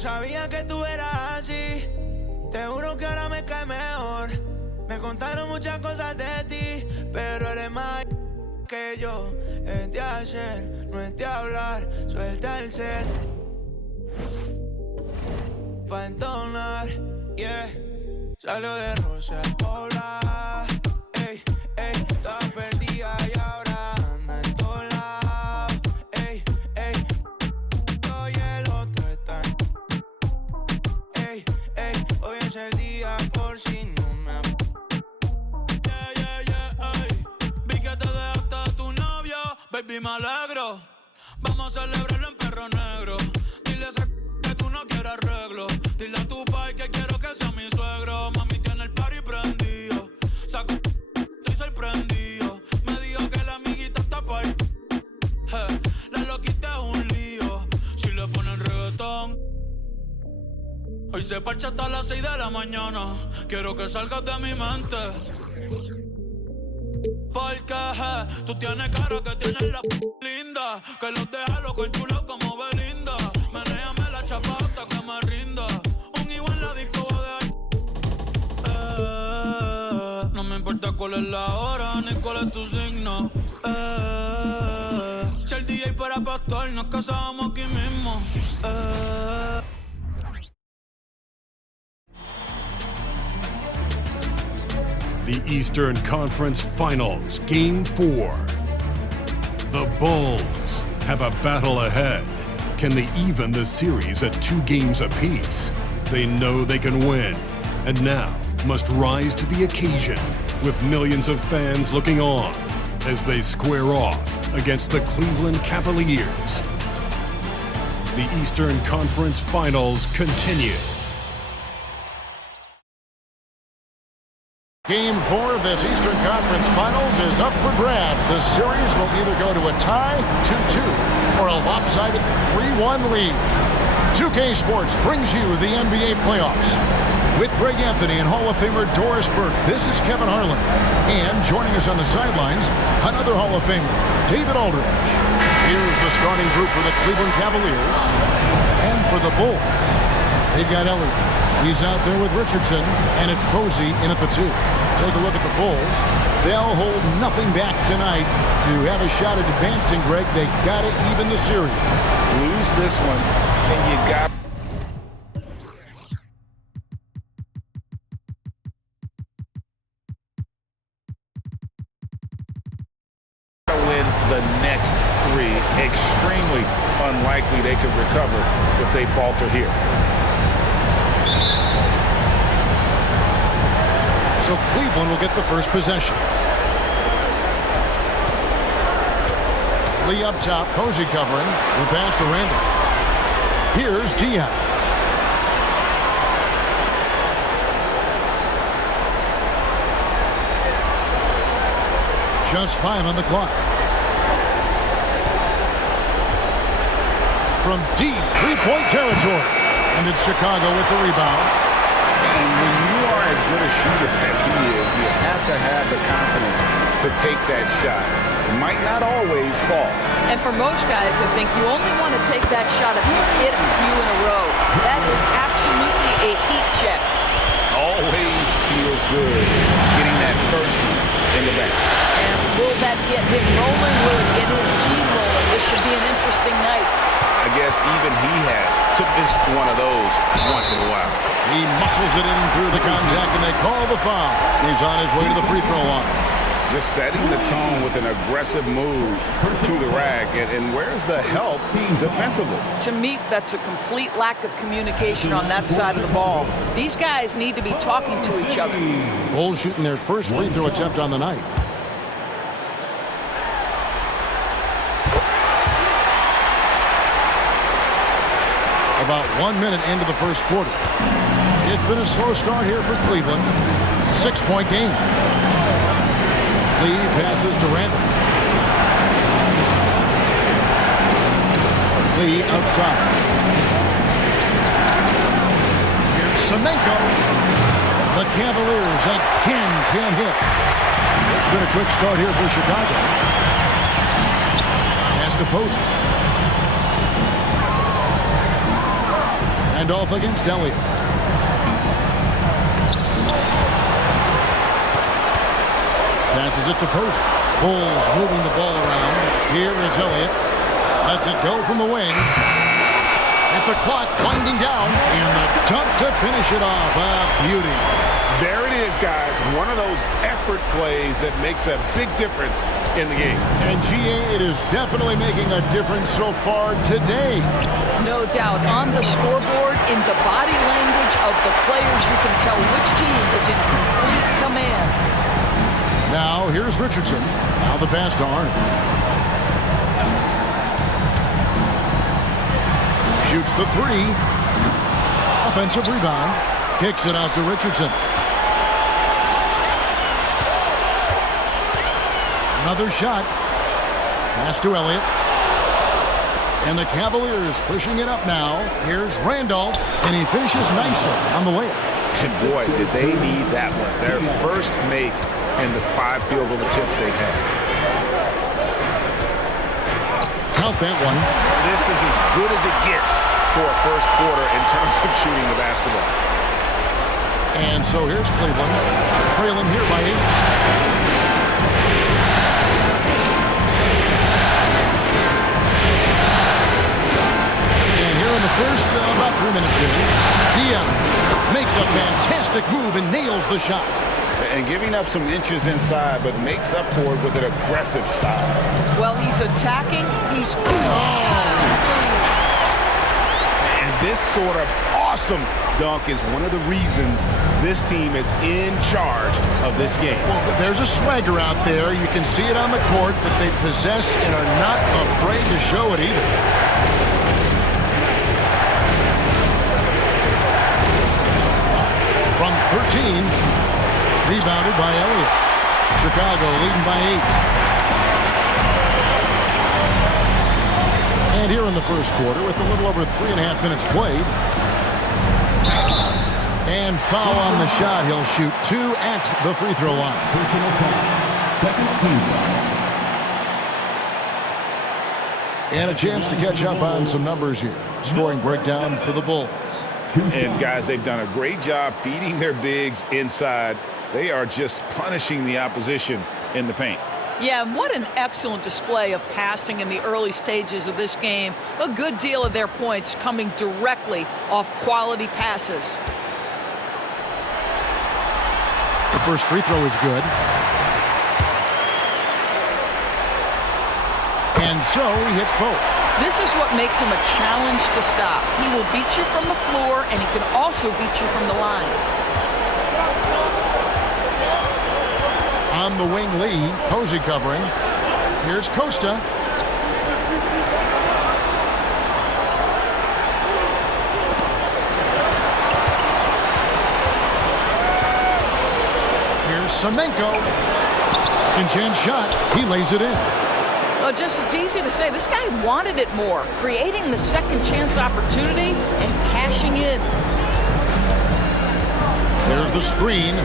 sabía que tú eras así. Te juro que ahora me cae mejor. Me contaron muchas cosas de ti, pero eres más que yo. Es de hacer, no es de hablar. Suelta el cel pa' entonar, yeah. Salió de Rosa Pola. Ey, ey, estaba perdida y ahora anda en todos lados. Ey, ey, yo y el otro están. Ey, ey, hoy es el día por si no me am. Yeah, yeah, yeah, ey. Vi que te dejaste a tu novio, baby, me alegro. Vamos a celebrarlo en Perro Negro. Dile a ese que tú no quieres arreglo. Dile a tu pai que quiero que sea mi suegro. Mami tiene el party prendido. Saco, estoy sorprendido. Me dijo que la amiguita está por ahí. La loquita es un lío. Si le ponen reggaetón. Hoy se parcha hasta las 6 de la mañana. Quiero que salgas de mi mente. Porque tú tienes cara que tienes la linda. Que los deja loco enchulado como Belinda. Menéame la chapata que me rinda. Un igual en la disco de no me importa cuál es la hora ni cuál es tu signo. Si el DJ fuera pastor nos casábamos aquí mismo. The Eastern Conference Finals, Game 4. The Bulls have a battle ahead. Can they even the series at 2 games apiece? They know they can win, and now must rise to the occasion with millions of fans looking on as they square off against the Cleveland Cavaliers. The Eastern Conference Finals continue. Game 4 of this Eastern Conference Finals is up for grabs. The series will either go to a tie, 2-2, or a lopsided 3-1 lead. 2K Sports brings you the NBA playoffs. With Greg Anthony and Hall of Famer Doris Burke, this is Kevin Harlan. And joining us on the sidelines, another Hall of Famer, David Aldridge. Here's the starting group for the Cleveland Cavaliers. And for the Bulls, they've got Elliott. He's out there with Richardson, and it's Posey in at the 2. Take a look at the Bulls. They'll hold nothing back tonight to have a shot at advancing, Greg. They got to even the series. Lose this one, and you got to win the next 3. Extremely unlikely they could recover if they falter here. So Cleveland will get the first possession. Lee up top, Posey covering. The pass to Randall. Here's Diaz. Just 5 on the clock. From deep three-point territory. And it's Chicago with the rebound. And when you are as good a shooter as he is, you have to have the confidence to take that shot. It might not always fall. And for most guys, I think you only want to take that shot if you hit a few in a row. That is absolutely a heat check. Always feels good getting that first one in the back. And will that get him rolling? Will it get his team rolling? This should be an interesting night. I guess even he has to miss one of those once in a while. He muscles it in through the contact, and they call the foul. He's on his way to the free throw line. Just setting the tone with an aggressive move to the rack. And where's the help defensively? To me, that's a complete lack of communication on that side of the ball. These guys need to be talking to each other. Bulls shooting their first free throw attempt on the night. About 1 minute into the first quarter. It's been a slow start here for Cleveland. 6-point game. Lee passes to Randall. Lee outside. Here's Semenko. The Cavaliers again can't hit. It's been a quick start here for Chicago. Pass to Posey. Randolph against Elliott. Passes it to Posey. Bulls moving the ball around. Here is Elliott. Lets it go from the wing. At the clock, winding down. And the dunk to finish it off. A beauty. There it is, guys. One of those effort plays that makes a big difference in the game. And GA, it is definitely making a difference so far today. No doubt. On the scoreboard, in the body language of the players, you can tell which team is in complete command. Now, here's Richardson. Now the pass to Arnold. Shoots the three. Offensive rebound. Kicks it out to Richardson. Another shot. Pass to Elliott. And the Cavaliers pushing it up now. Here's Randolph. And he finishes nicely on the layup. And boy, did they need that one. Their first make in the 5 field goal attempts they've had. Count that one. This is as good as it gets for a first quarter in terms of shooting the basketball. And so here's Cleveland, trailing here by 8. And here in the first, about 3 minutes in, Dia makes a fantastic move and nails the shot. And giving up some inches inside, but makes up for it with an aggressive style. Well, he's attacking. He's And this sort of awesome dunk is one of the reasons this team is in charge of this game. Well, there's a swagger out there. You can see it on the court that they possess and are not afraid to show it either. From 13. Rebounded by Elliott. Chicago leading by 8. And here in the first quarter with a little over 3.5 minutes played. And foul on the shot. He'll shoot 2 at the free throw line. Personal foul. Second team foul. And a chance to catch up on some numbers here. Scoring breakdown for the Bulls. And guys, they've done a great job feeding their bigs inside. They are just punishing the opposition in the paint. Yeah, and what an excellent display of passing in the early stages of this game. A good deal of their points coming directly off quality passes. The first free throw is good. And so he hits both. This is what makes him a challenge to stop. He will beat you from the floor, and he can also beat you from the line. On the wing, Lee. Posey covering. Here's Costa. Here's Semenko. Second chance shot. He lays it in. Well, just it's easy to say. This guy wanted it more, creating the second chance opportunity and cashing in. There's the screen.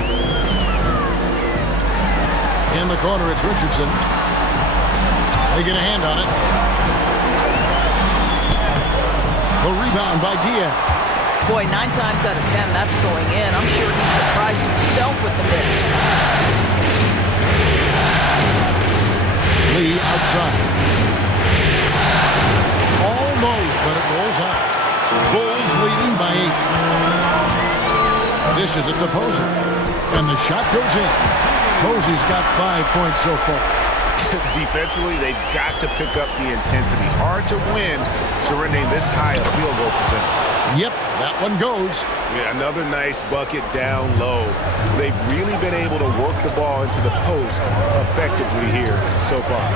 In the corner, it's Richardson. They get a hand on it. A rebound by Dia. Boy, 9 times out of 10, that's going in. I'm sure he surprised himself with the miss. Lee outside. Almost, but it rolls out. Bulls leading by 8. Dishes it to Posey. And the shot goes in. Posey's got 5 points so far. Defensively, they've got to pick up the intensity. Hard to win surrendering this high a field goal percentage. Yep, that one goes. Yeah, another nice bucket down low. They've really been able to work the ball into the post effectively here so far.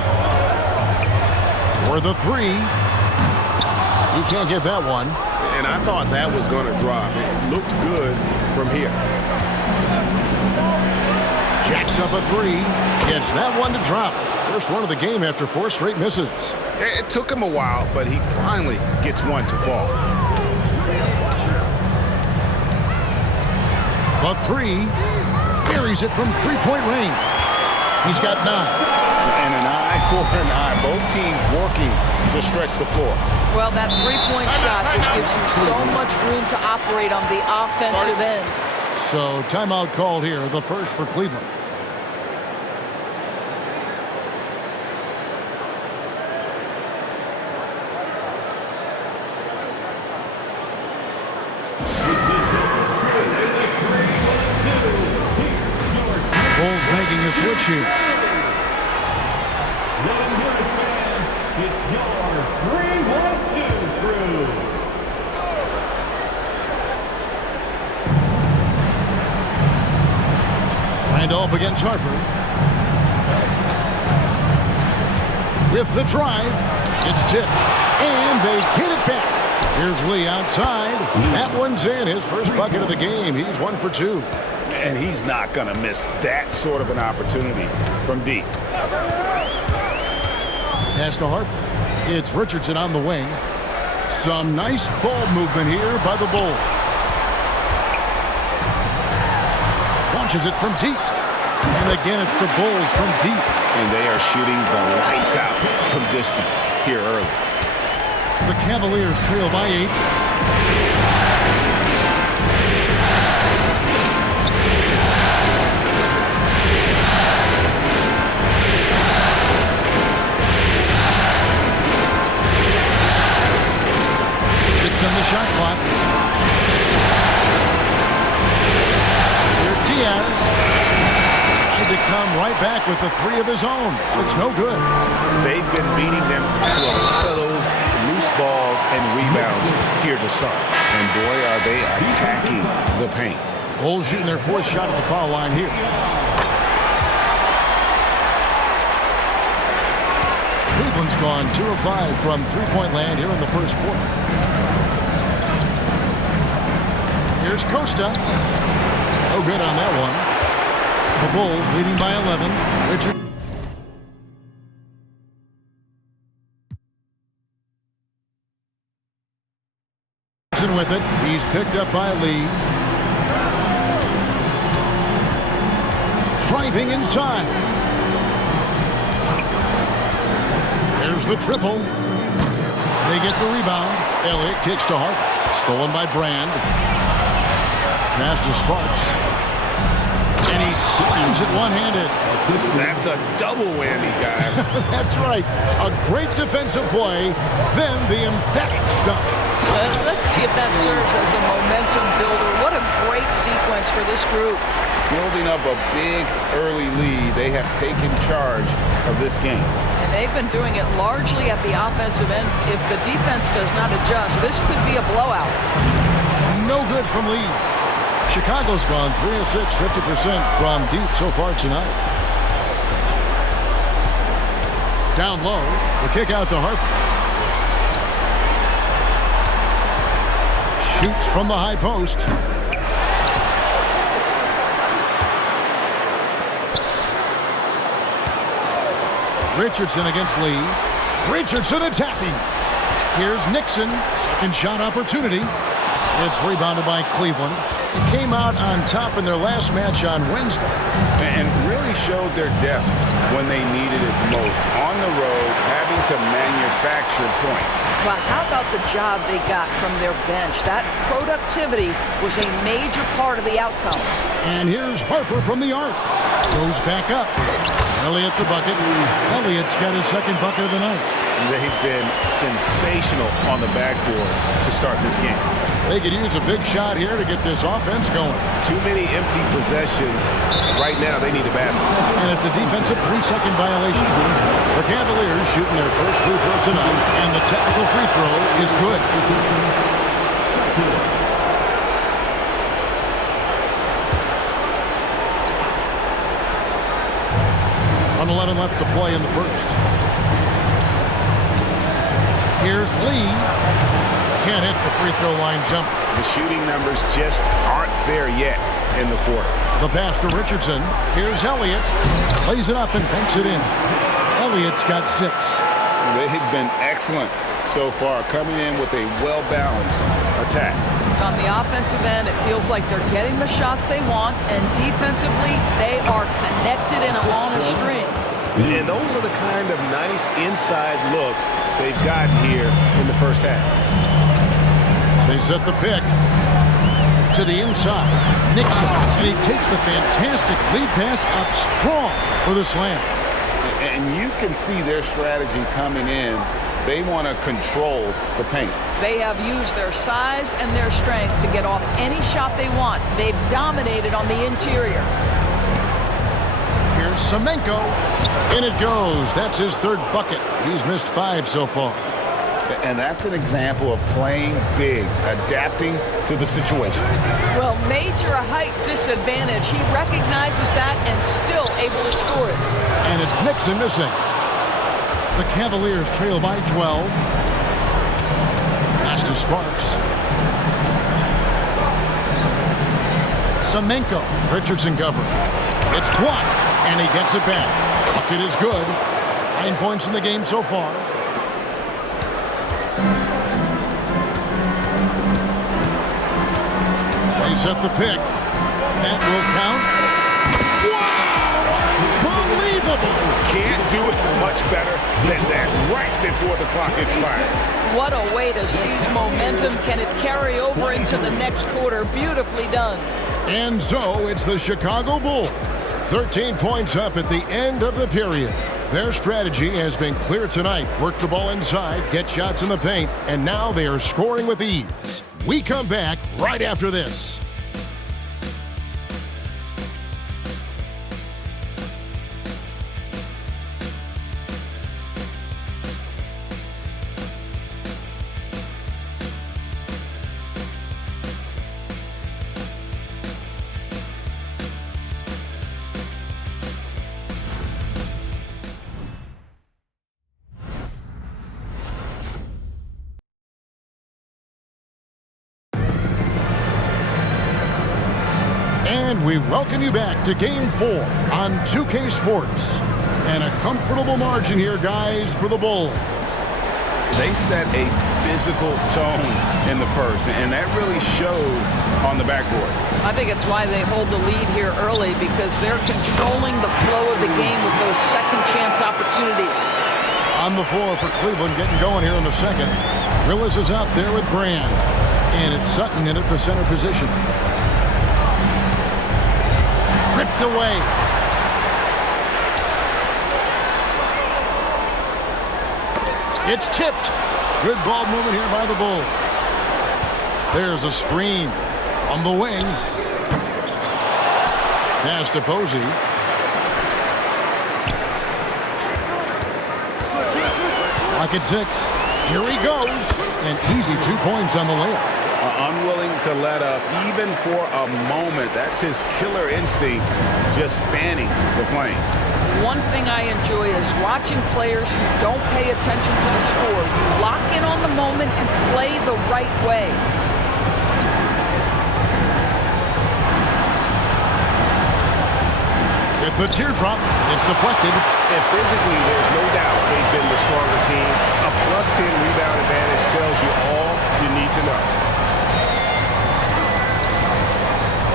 For the 3. He can't get that one. And I thought that was going to drop. It looked good from here. Jacks up a 3. Gets that one to drop. First one of the game after 4 straight misses. It took him a while, but he finally gets one to fall. The 3. Buries it from 3-point range. He's got 9. And an eye for an eye. Both teams working to stretch the floor. Well, that three-point shot just gives you so much room to operate on the offensive end. So timeout called here, the first for Cleveland. Bulls making a switch here. It's your 3-1-2 crew. Randolph against Harper. With the drive, it's tipped, and they get it back. Here's Lee outside. That one's in. His first bucket of the game. He's 1 for 2. And he's not going to miss that sort of an opportunity from deep. Pass to Harper. It's Richardson on the wing. Some nice ball movement here by the Bulls. Launches it from deep. And again, it's the Bulls from deep. And they are shooting the lights out from distance here early. The Cavaliers trail by 8. On the shot clock. Here Diaz tried to come right back with the 3 of his own. It's no good. They've been beating them to a lot of those loose balls and rebounds here to start. And boy, are they attacking the paint. Bulls shooting their 4th shot at the foul line here. Cleveland's gone 2 of 5 from three-point land here in the first quarter. Here's Costa. No good on that one. The Bulls leading by 11. Richardson with it. He's picked up by Lee. Driving inside. There's the triple. They get the rebound. Elliott kicks to Harper. Stolen by Brand. Pass to Sparks. And he slams it one-handed. That's a double whammy, guys. That's right. A great defensive play, then the emphatic stuff. Let's see if that serves as a momentum builder. What a great sequence for this group. Building up a big early lead, they have taken charge of this game. And they've been doing it largely at the offensive end. If the defense does not adjust, this could be a blowout. No good from Lee. Chicago's gone 3 of 6, 50% from deep so far tonight. Down low, the kick out to Harper. Shoots from the high post. Richardson against Lee. Richardson attacking. Here's Nixon. Second shot opportunity. It's rebounded by Cleveland. It came out on top in their last match on Wednesday. And really showed their depth when they needed it most. On the road, having to manufacture points. Well, how about the job they got from their bench? That productivity was a major part of the outcome. And here's Harper from the arc. Goes back up. Elliott the bucket. Elliott's got his second bucket of the night. They've been sensational on the backboard to start this game. They could use a big shot here to get this offense going. Too many empty possessions. Right now, they need a basket. And it's a defensive 3-second violation. The Cavaliers shooting their first free throw tonight, and the technical free throw is good. On 11 left to play in the first. Here's Lee. Can't hit the free throw line jumper. The shooting numbers just aren't there yet in the quarter. The pass to Richardson. Here's Elliott. Plays it up and banks it in. Elliott's got 6. They've been excellent so far, coming in with a well-balanced attack. On the offensive end, it feels like they're getting the shots they want, and defensively, they are connected and on a string. And those are the kind of nice inside looks they've gotten here in the first half. They set the pick to the inside. Nixon, and he takes the fantastic lead pass up strong for the slam. And you can see their strategy coming in. They want to control the paint. They have used their size and their strength to get off any shot they want. They've dominated on the interior. Here's Semenko. In it goes. That's his third bucket. He's missed 5 so far. And that's an example of playing big, adapting to the situation. Well, major height disadvantage. He recognizes that and still able to score it. And it's Nixon missing. The Cavaliers trail by 12. Pass to Sparks. Semenko. Richardson covering. It's blocked, and he gets it back. Bucket is good. 9 points in the game so far. They set the pick. That will count. Wow! Unbelievable! Can't do it much better than that right before the clock expires. What a way to seize momentum. Can it carry over into the next quarter? Beautifully done. And so it's the Chicago Bulls. 13 points up at the end of the period. Their strategy has been clear tonight. Work the ball inside, get shots in the paint, and now they are scoring with ease. We come back right after this. And we welcome you back to Game 4 on 2K Sports. And a comfortable margin here, guys, for the Bulls. They set a physical tone in the first, and that really showed on the backboard. I think it's why they hold the lead here early, because they're controlling the flow of the game with those second chance opportunities. On the floor for Cleveland, getting going here in the second. Willis is out there with Brand. And it's Sutton in at the center position. Ripped away. It's tipped. Good ball movement here by the Bulls. There's a screen from the wing. Pass to Posey. Lock at 6. Here he goes. An easy 2 points on the layup. Unwilling to let up even for a moment. That's his killer instinct, just fanning the flame. One thing I enjoy is watching players who don't pay attention to the score. You lock in on the moment and play the right way. With the teardrop, it's deflected. And physically, there's no doubt they've been the stronger team. A +10 rebound advantage tells you all you need to know.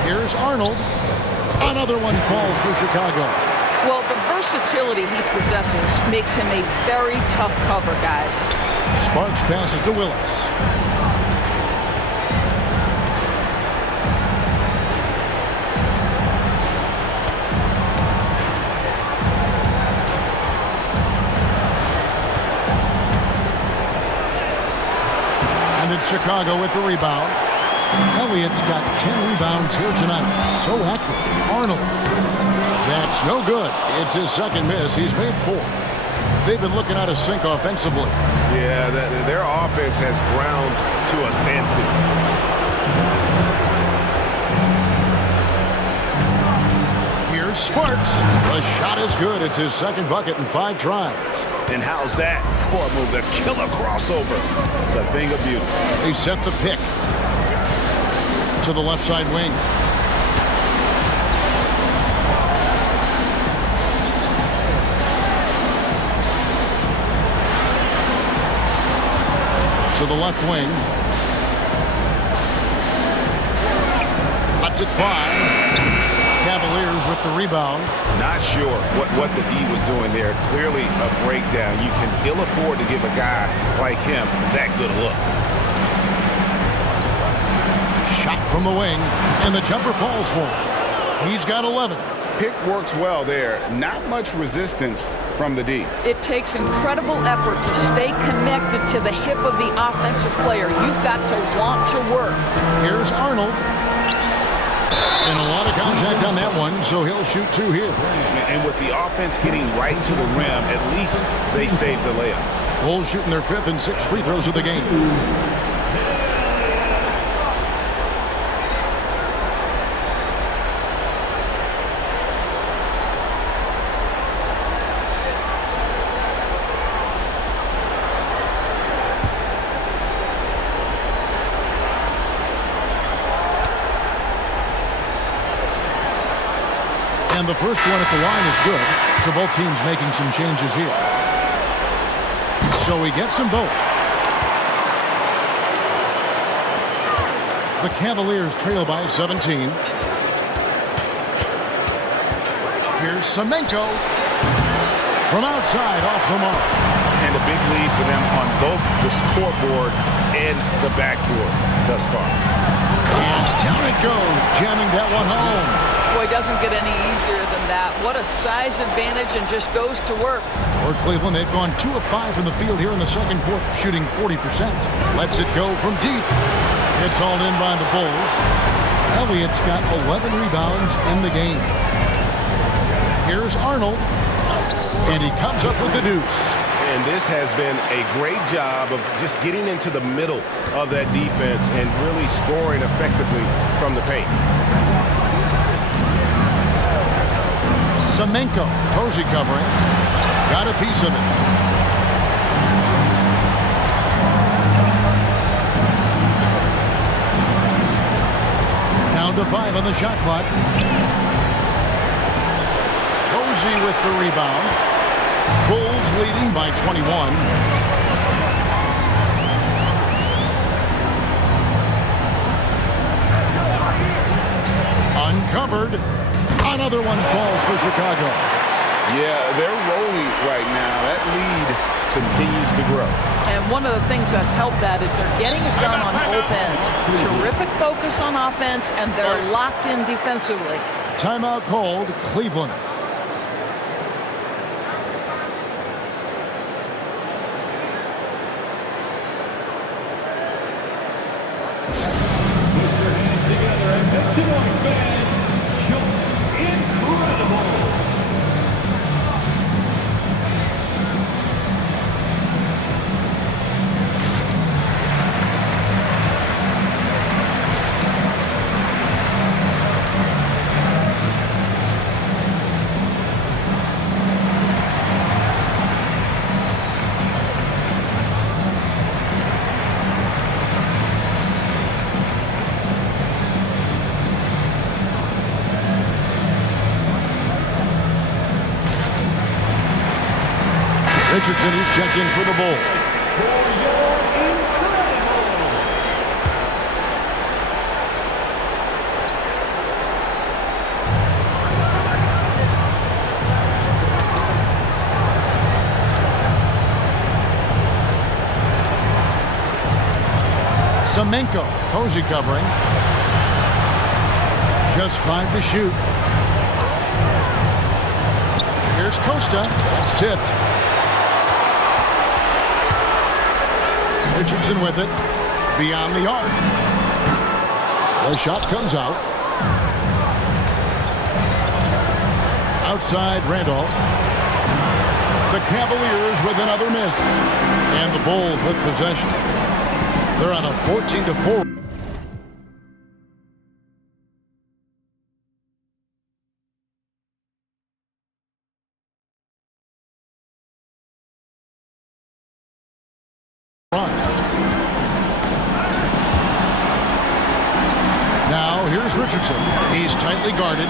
Here's Arnold. Another one falls for Chicago. Well, the versatility he possesses makes him a very tough cover, guys. Sparks passes to Willis. And it's Chicago with the rebound. Elliott's got 10 rebounds here tonight. So active. Arnold. That's no good. It's his second miss. He's made 4. They've been looking out of sync offensively. Yeah, their offense has ground to a standstill. Here's Sparks. The shot is good. It's his second bucket in 5 tries. And how's that for a move? The killer crossover. It's a thing of beauty. They set the pick to the left side wing. To the left wing. That's at 5. Cavaliers Cavaliers with the rebound. Not sure what the D was doing there. Clearly a breakdown. You can ill afford to give a guy like him that good a look. Shot from the wing, and the jumper falls for him. He's got 11. Pick works well there. Not much resistance from the D. It takes incredible effort to stay connected to the hip of the offensive player. You've got to want to work. Here's Arnold. And a lot of contact on that one, so he'll shoot 2 here. And with the offense getting right to the rim, at least they saved the layup. Bulls shooting their 5th and 6th free throws of the game. And the first one at the line is good, so both teams making some changes here. So he gets them both. The Cavaliers trail by 17. Here's Semenko from outside off the mark. And a big lead for them on both the scoreboard and the backboard thus far. And down it goes, jamming that one home. Boy, it doesn't get any easier than that. What a size advantage, and just goes to work. For Cleveland, they've gone 2 of 5 from the field here in the second quarter, shooting 40%. Lets it go from deep. It's hauled in by the Bulls. Elliott's got 11 rebounds in the game. Here's Arnold, and he comes up with the deuce. And this has been a great job of just getting into the middle of that defense and really scoring effectively from the paint. Semenko, Posey covering, got a piece of it. Down to 5 on the shot clock. Posey with the rebound. Bulls leading by 21. Uncovered. Another one falls for Chicago. Yeah, they're rolling right now. That lead continues to grow. And one of the things that's helped that is they're getting it done on both ends. Terrific focus on offense, and they're locked in defensively. Timeout called, Cleveland. Put your hands together and make some noise, fans. You're incredible. Richardson, he's checked in for the Bulls. For your incredible. Semenko, Posey covering. Just 5 to shoot. Here's Costa. It's tipped. Richardson with it. Beyond the arc. The shot comes out. Outside Randolph. The Cavaliers with another miss. And the Bulls with possession. They're on a 14-4. Now here's Richardson. He's tightly guarded.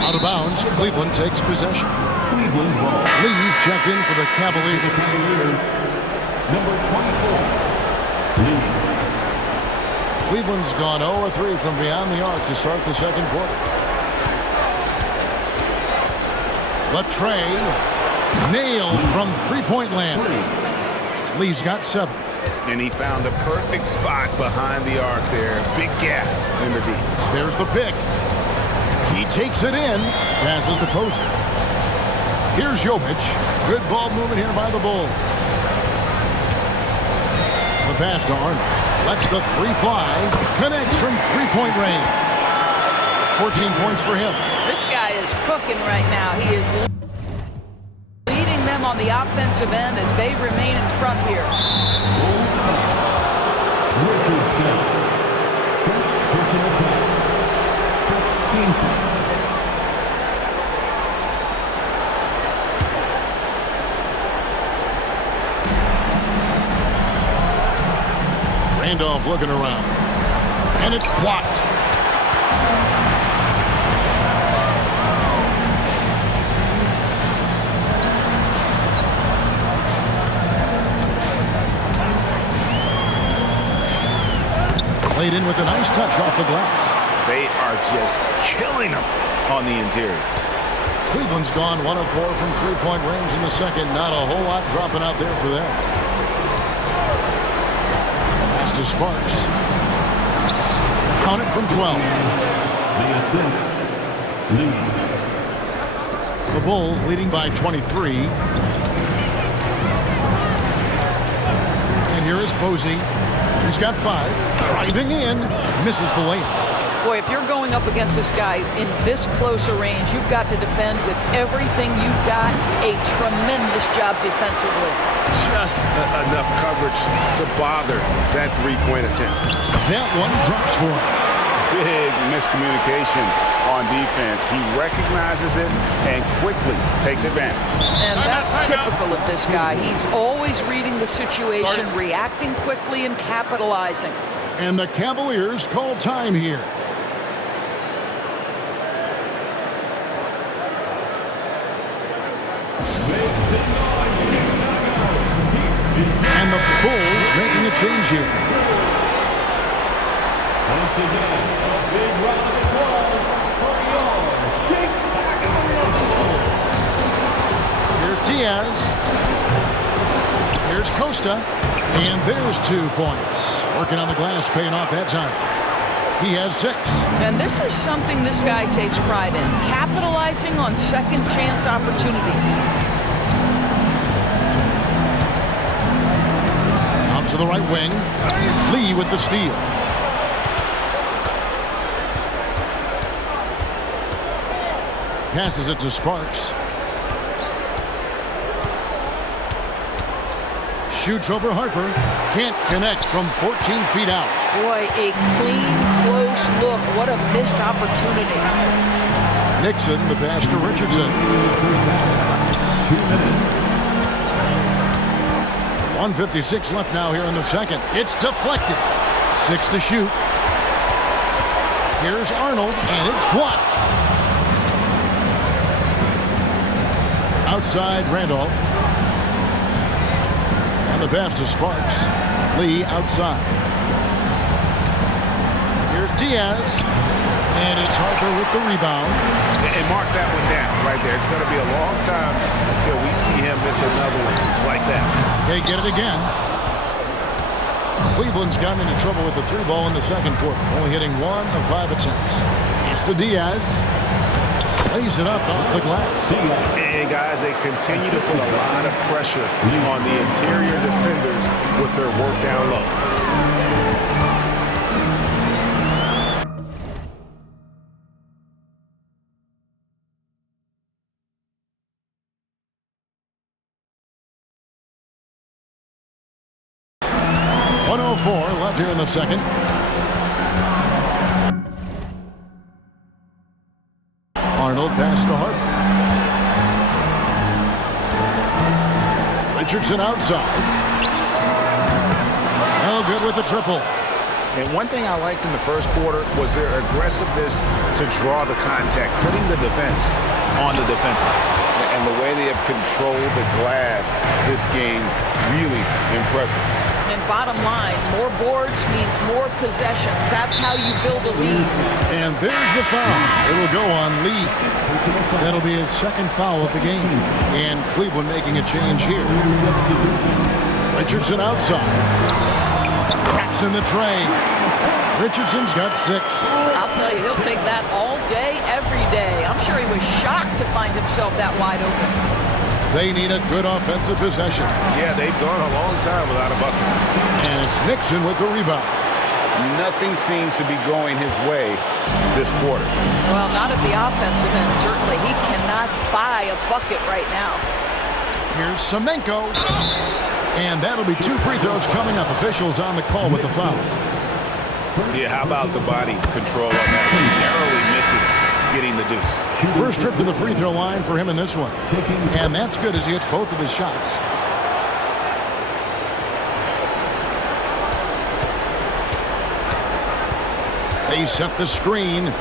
Out of bounds, Cleveland takes possession. Cleveland ball. Lee's checked in for the Cavaliers. Number 24. Lee. Cleveland's gone 0-3 from beyond the arc to start the second quarter. The tray nailed from three-point land. Lee's got 7. And he found the perfect spot behind the arc there. Big gap in the D. There's the pick. He takes it in. Passes to Posey. Here's Jovic. Good ball movement here by the Bulls. The pass to Arnold. Lets the 3 fly. Connects from three-point range. 14 points for him. This guy is cooking right now. He is leading them on the offensive end as they remain in front here. Richardson. First personal foul. First team foul. Randolph looking around. And it's blocked. Played in with a nice touch off the glass. They are just killing them on the interior. Cleveland's gone 1 of 4 from three-point range in the second. Not a whole lot dropping out there for them. Pass to Sparks. Count it from 12. The assist. Lee. The Bulls leading by 23. And here is Posey. He's got 5. Driving in. Misses the layup. Boy, if you're going up against this guy in this close a range, you've got to defend with everything you've got. A tremendous job defensively. Just enough coverage to bother that three-point attempt. That one drops for him. Big miscommunication on defense. He recognizes it and quickly takes advantage. And that's typical of this guy. He's always reading the situation, reacting quickly, and capitalizing. And the Cavaliers call time here. And the Bulls making a change here. Once again, a big round of applause for your Chicago Bulls. Here's Diaz. Here's Costa. And there's 2 points. Working on the glass, paying off that time. He has 6. And this is something this guy takes pride in, capitalizing on second chance opportunities. Out to the right wing. Lee with the steal. Passes it to Sparks. Shoots over Harper. Can't connect from 14 feet out. Boy, a clean, close look. What a missed opportunity. Nixon, the pass to Richardson. 2 minutes. 1:56 left now here in the second. It's deflected. 6 to shoot. Here's Arnold, and it's blocked. Outside Randolph. And the pass to Sparks. Lee outside. Here's Diaz. And it's Harper with the rebound. And mark that one down right there. It's going to be a long time until we see him miss another one like that. They get it again. Cleveland's gotten into trouble with the 3 ball in the second quarter, only hitting 1 of 5 attempts. It's to Diaz. Lays it up off the glass. And guys, they continue to put a lot of pressure on the interior defenders with their work down low. Left here in the second. Arnold pass to Harper. Richardson outside. Oh, good with the triple. And one thing I liked in the first quarter was their aggressiveness to draw the contact, putting the defense on the defensive. And the way they have controlled the glass this game, really impressive. And bottom line, more boards means more possessions. That's how you build a lead. And there's the foul. It'll go on Lee. That'll be his second foul of the game. And Cleveland making a change here. Richardson outside. Cracks in the tray. Richardson's got 6. I'll tell you, he'll take that all day, every day. I'm sure he was shocked to find himself that wide open. They need a good offensive possession. Yeah, they've gone a long time without a bucket. And it's Nixon with the rebound. Nothing seems to be going his way this quarter. Well, not at the offensive end, certainly. He cannot buy a bucket right now. Here's Semenko. And that'll be 2 free throws coming up. Officials on the call with the foul. Yeah, how about the body control on that? He narrowly misses getting the deuce. First trip to the free throw line for him in this one. And that's good as he hits both of his shots. They set the screen.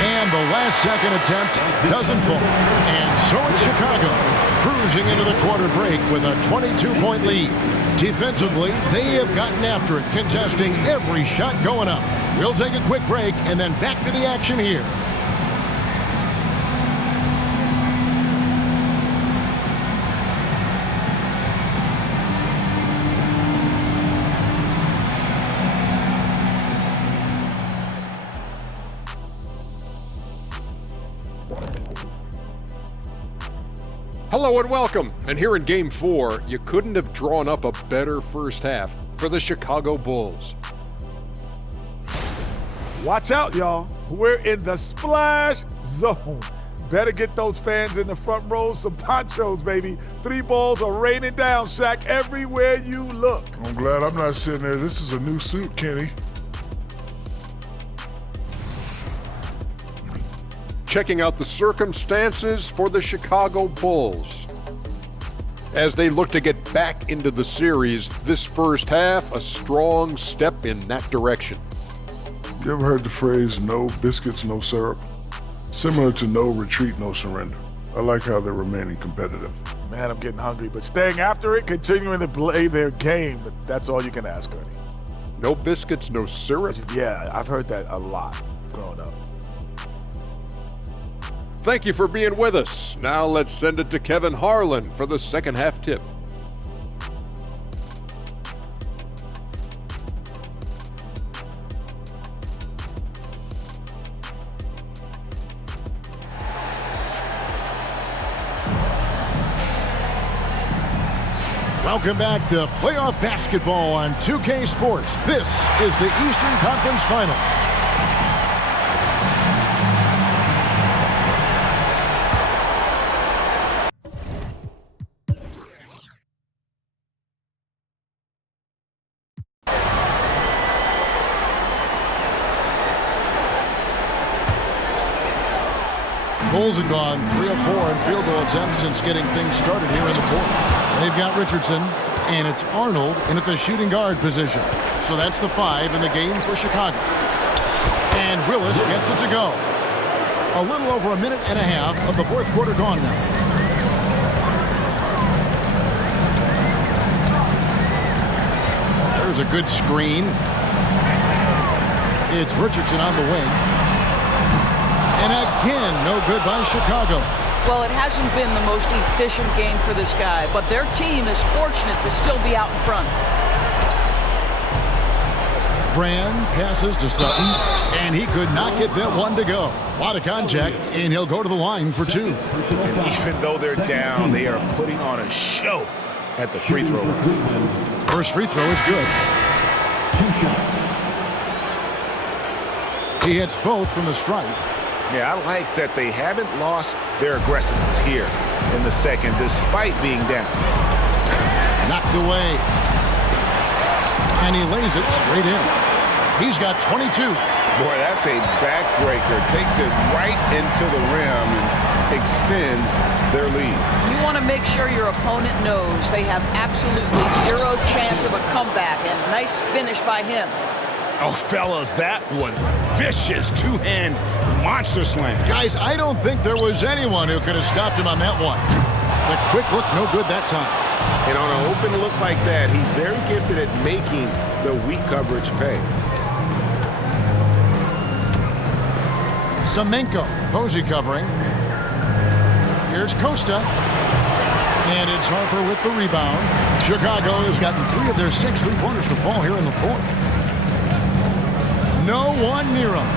And the last second attempt doesn't fall. And so it's Chicago cruising into the quarter break with a 22-point lead. Defensively, they have gotten after it, contesting every shot going up. We'll take a quick break and then back to the action here. Hello and welcome. And here in Game 4, you couldn't have drawn up a better first half for the Chicago Bulls. Watch out, y'all. We're in the splash zone. Better get those fans in the front row some ponchos, baby. 3 balls are raining down, Shaq, everywhere you look. I'm glad I'm not sitting there. This is a new suit, Kenny. Checking out the circumstances for the Chicago Bulls. As they look to get back into the series, this first half, a strong step in that direction. You ever heard the phrase, no biscuits, no syrup? Similar to no retreat, no surrender. I like how they're remaining competitive. Man, I'm getting hungry, but staying after it, continuing to play their game, that's all you can ask, Ernie. No biscuits, no syrup? Yeah, I've heard that a lot growing up. Thank you for being with us. Now let's send it to Kevin Harlan for the second half tip. Welcome back to playoff basketball on 2K Sports. This is the Eastern Conference Final. Bulls have gone 3 of 4 in field goal attempts since getting things started here in the fourth. They've got Richardson, and it's Arnold in at the shooting guard position. So that's the 5 in the game for Chicago. And Willis gets it to go. A little over a minute and a half of the fourth quarter gone now. There's a good screen. It's Richardson on the wing. And again, no good by Chicago. Well, it hasn't been the most efficient game for this guy, but their team is fortunate to still be out in front. Brand passes to Sutton, and he could not get that one to go. A lot of contact, and he'll go to the line for 2. Even though they're down, they are putting on a show at the free throw line. First free throw is good. 2 shots. He hits both from the stripe. Yeah, I like that they haven't lost their aggressiveness here in the second, despite being down. Knocked away. And he lays it straight in. He's got 22. Boy, that's a backbreaker. Takes it right into the rim and extends their lead. You want to make sure your opponent knows they have absolutely 0 chance of a comeback, and nice finish by him. Oh, fellas, that was vicious 2-hand monster slam. Guys, I don't think there was anyone who could have stopped him on that one. The quick look, no good that time. And on an open look like that, he's very gifted at making the weak coverage pay. Semenko, Posey covering. Here's Costa. And it's Harper with the rebound. Chicago has gotten 3 of their 6 3-pointers to fall here in the fourth. No one near him.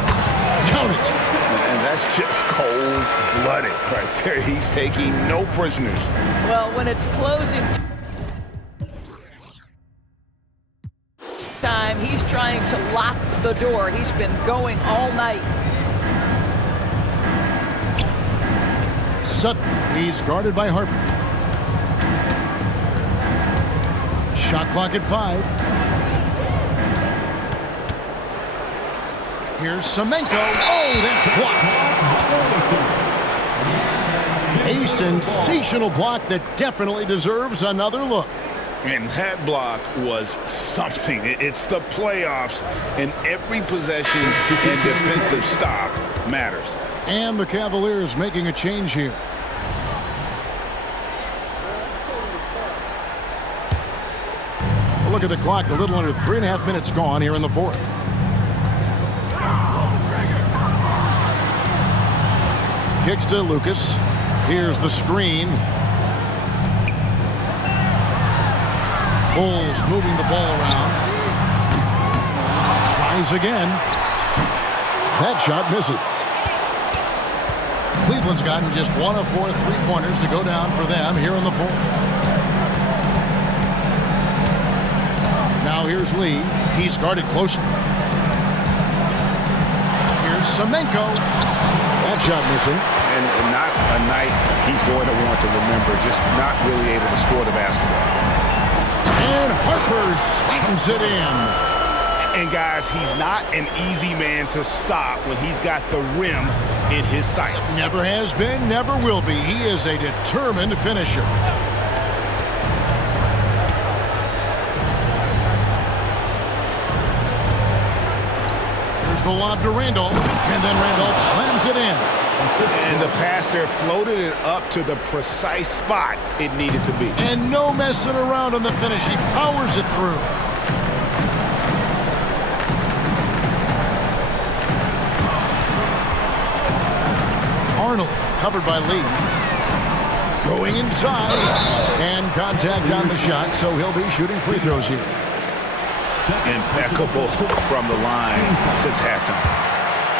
Count it. And that's just cold-blooded right there. He's taking no prisoners. Well, when it's closing time, he's trying to lock the door. He's been going all night. Sutton, he's guarded by Harper. Shot clock at 5. Here's Semenko. Oh, that's blocked. A sensational block that definitely deserves another look. And that block was something. It's the playoffs, and every possession and defensive stop matters. And the Cavaliers making a change here. Look at the clock, a little under 3.5 minutes gone here in the fourth. Kicks to Lucas. Here's the screen. Bulls moving the ball around. Tries again. That shot misses. Cleveland's gotten just 1 of 4 3-pointers to go down for them here in the fourth. Now here's Lee. He's guarded closely. Here's Semenko. That shot missing. And not a night he's going to want to remember. Just not really able to score the basketball. And Harper slams it in. And guys, he's not an easy man to stop when he's got the rim in his sights. Never has been, never will be. He is a determined finisher. Here's the lob to Randolph, and then Randolph slams it in. And the pass there floated it up to the precise spot it needed to be. And no messing around on the finish. He powers it through. Arnold covered by Lee. Going inside. And contact on the shot, so he'll be shooting free throws here. Impeccable from the line since halftime.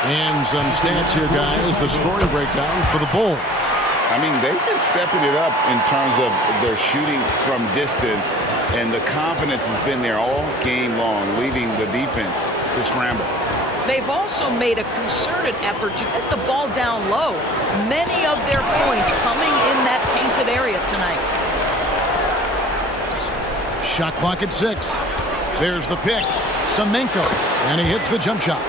And some stats here, guys. The scoring breakdown for the Bulls. I mean, they've been stepping it up in terms of their shooting from distance, and the confidence has been there all game long, leaving the defense to scramble. They've also made a concerted effort to get the ball down low. Many of their points coming in that painted area tonight. Shot clock at 6. There's the pick. Semenko. And he hits the jump shot.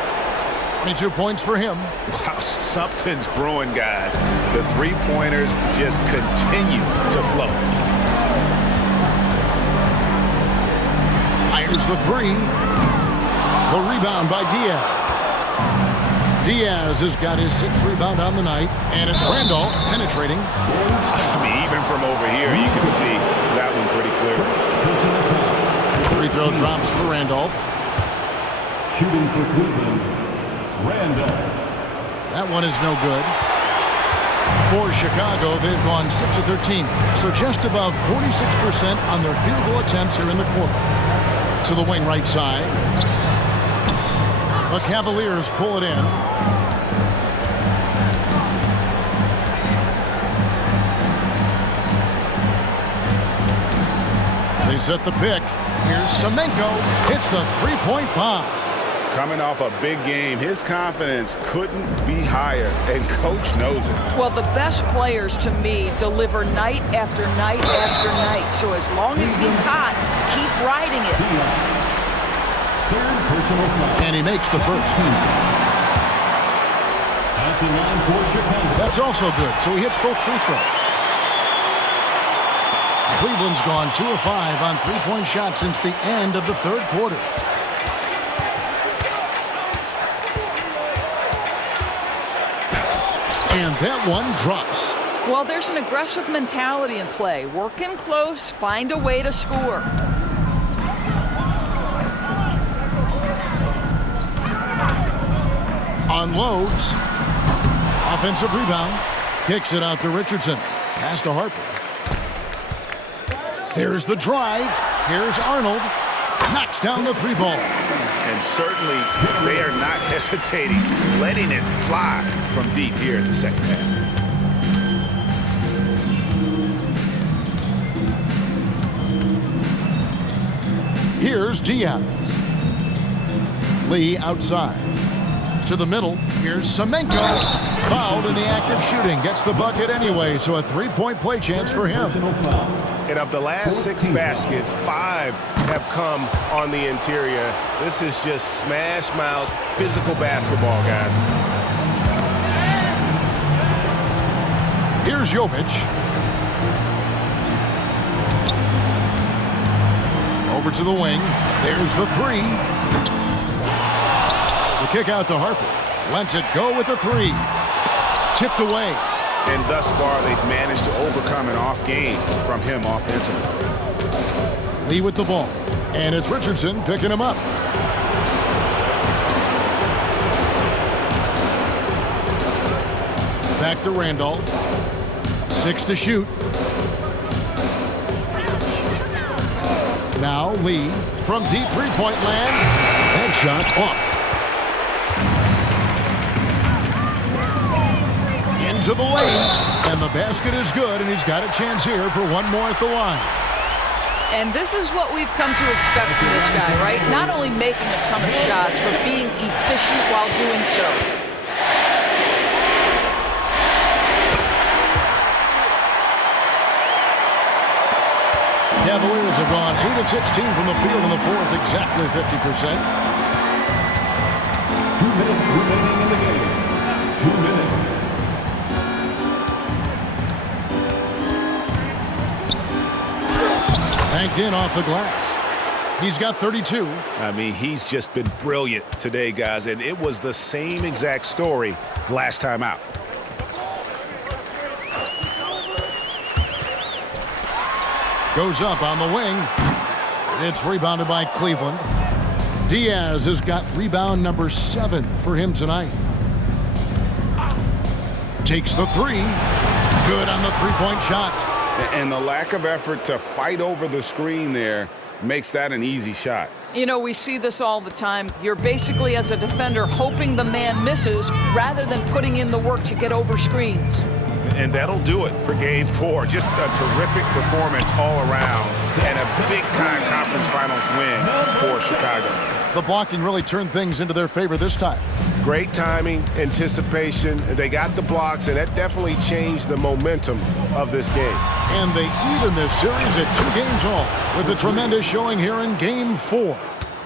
22 points for him. Wow, something's brewing, guys. The three-pointers just continue to flow. Fires the 3. The rebound by Diaz. Diaz has got his 6th rebound on the night, and it's Randolph penetrating. I mean, even from over here, you can see that one pretty clear. Free throw drops for Randolph. Shooting for Cleveland, Randolph. That one is no good. For Chicago, they've gone 6 of 13, so just above 46% on their field goal attempts here in the quarter. To the wing right side. The Cavaliers pull it in. They set the pick. Here's Semenko. Hits the three-point bomb. Coming off a big game, his confidence couldn't be higher, and Coach knows it. Well, the best players, to me, deliver night after night after night. So as long as he's hot, keep riding it. Third personal foul. And he makes the first. At the line for Chicago. That's also good, so he hits both free throws. Cleveland's gone 2 of 5 on three-point shots since the end of the third quarter. And that one drops. Well, there's an aggressive mentality in play. Work in close, find a way to score. Unloads. Offensive rebound. Kicks it out to Richardson. Pass to Harper. There's the drive. Here's Arnold. Knocks down the three ball. And certainly they are not hesitating, letting it fly from deep here in the second half. Here's Diaz. Lee outside. To the middle. Here's Semenko. Fouled in the act of shooting. Gets the bucket anyway, so a three-point play chance for him. And of the last 6 baskets, 5 have come on the interior. This is just smash mouth, physical basketball, guys. Here's Jovic. Over to the wing. There's the three. The kick out to Harper. Lets it go with the three. Tipped away. And thus far, they've managed to overcome an off game from him offensively. Lee with the ball. And it's Richardson picking him up. Back to Randolph. 6 to shoot. Now Lee from deep three-point land. And shot off. Into the lane. And the basket is good, and he's got a chance here for one more at the line. And this is what we've come to expect from this guy, right? Not only making a ton of shots, but being efficient while doing so. Cavaliers have gone 8 of 16 from the field in the fourth, exactly 50%. 2 minutes remaining in the game. 2 minutes. Banked in off the glass. He's got 32. I mean, he's just been brilliant today, guys, and it was the same exact story last time out. Goes up on the wing. It's rebounded by Cleveland. Diaz has got rebound number 7 for him tonight. Takes the three. Good on the three-point shot. And the lack of effort to fight over the screen there makes that an easy shot. You know, we see this all the time. You're basically, as a defender, hoping the man misses rather than putting in the work to get over screens. And that'll do it for Game 4. Just a terrific performance all around and a big-time conference finals win for Chicago. The blocking really turned things into their favor this time. Great timing, anticipation. They got the blocks, and that definitely changed the momentum of this game. And they even this series at 2 games all with a tremendous showing here in Game 4.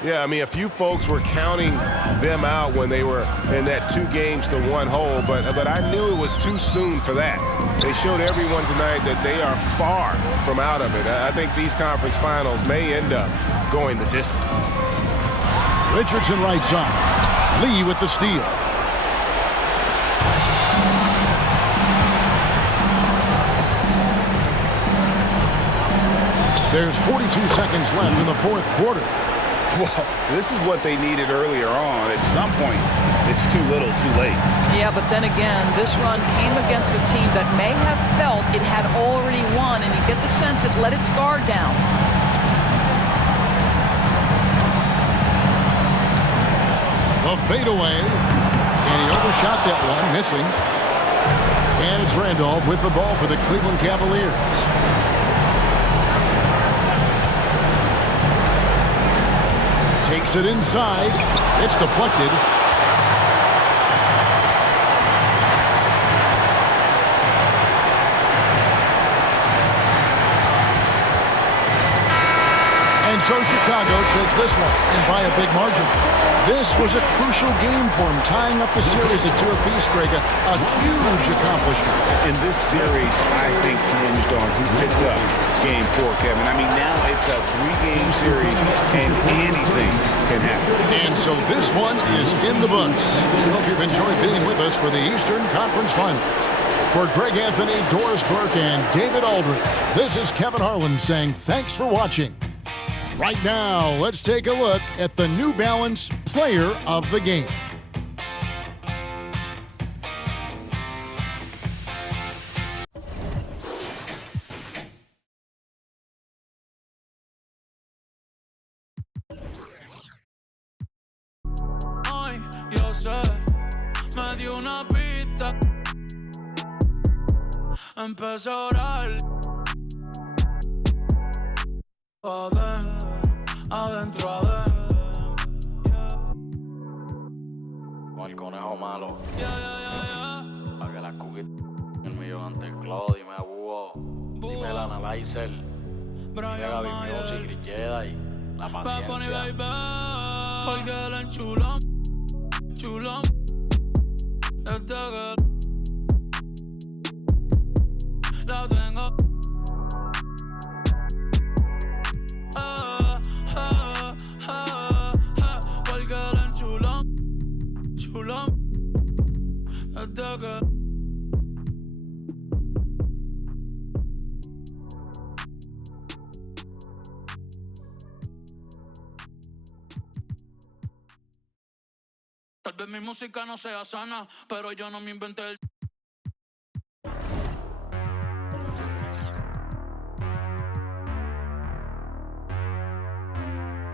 Yeah, I mean, a few folks were counting them out when they were in that 2-1 hole, but I knew it was too soon for that. They showed everyone tonight that they are far from out of it. I think these conference finals may end up going the distance. Richardson right side. Lee with the steal. There's 42 seconds left in the fourth quarter. Well, this is what they needed earlier on. At some point, it's too little, too late. Yeah, but then again, this run came against a team that may have felt it had already won, and you get the sense it let its guard down. A fadeaway, and he overshot that one, missing. And it's Randolph with the ball for the Cleveland Cavaliers. Takes it inside. It's deflected. And so Chicago takes this one, and by a big margin. This was a crucial game for him, tying up the series at 2 apiece, Greg. A huge accomplishment. In this series, I think hinged on who picked up Game 4, Kevin. I mean, now it's a 3-game series, and anything can happen. And so this one is in the books. We hope you've enjoyed being with us for the Eastern Conference Finals. For Greg Anthony, Doris Burke, and David Aldridge, this is Kevin Harlan saying thanks for watching. Right now, let's take a look at the New Balance Player of the Game. Ay, yo sé, me dio una pista. Empecé a orar. Adentro. Con el conejo malo. Para que la cookie el millón ante el Claude, dime a Búho, dime el Analyzer, dime Gaby Music, Chris Jedi, la paciencia. Porque él es chulón. Desde que la tengo. Porque él es chulón. Desde que tal vez mi música no sea sana, pero yo no me inventé el